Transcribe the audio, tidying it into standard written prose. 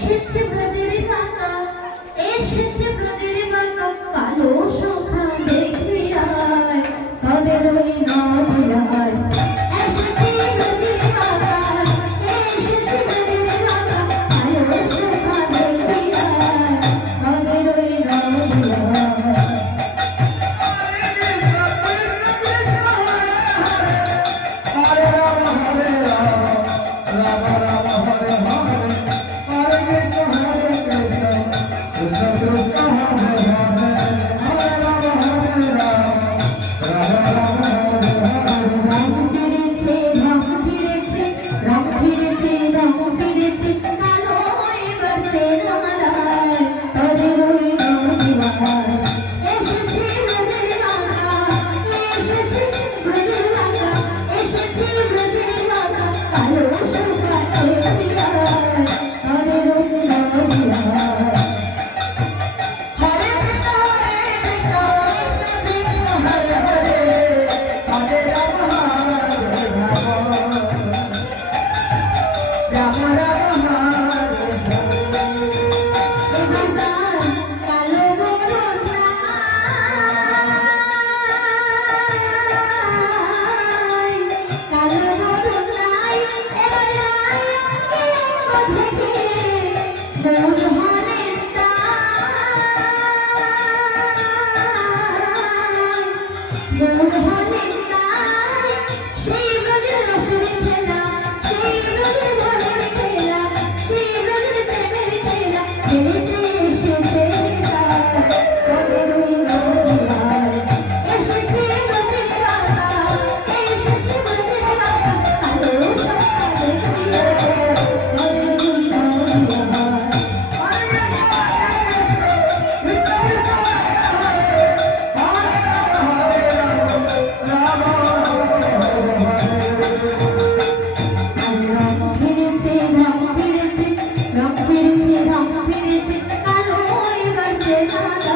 এসেছে ব্রজের বাঁকা, এসেছে ব্রজের বাঁকা, কালো সখা দেখবি আয়, তাদের ওই নদিয়ায়। এসেছে ব্রজের বাঁকা, এসেছে ব্রজের বাঁকা, কালো সখা দেখবি আয়, তাদের ওই নদিয়ায়। রং ফিরেছে, কালো এবার চেনা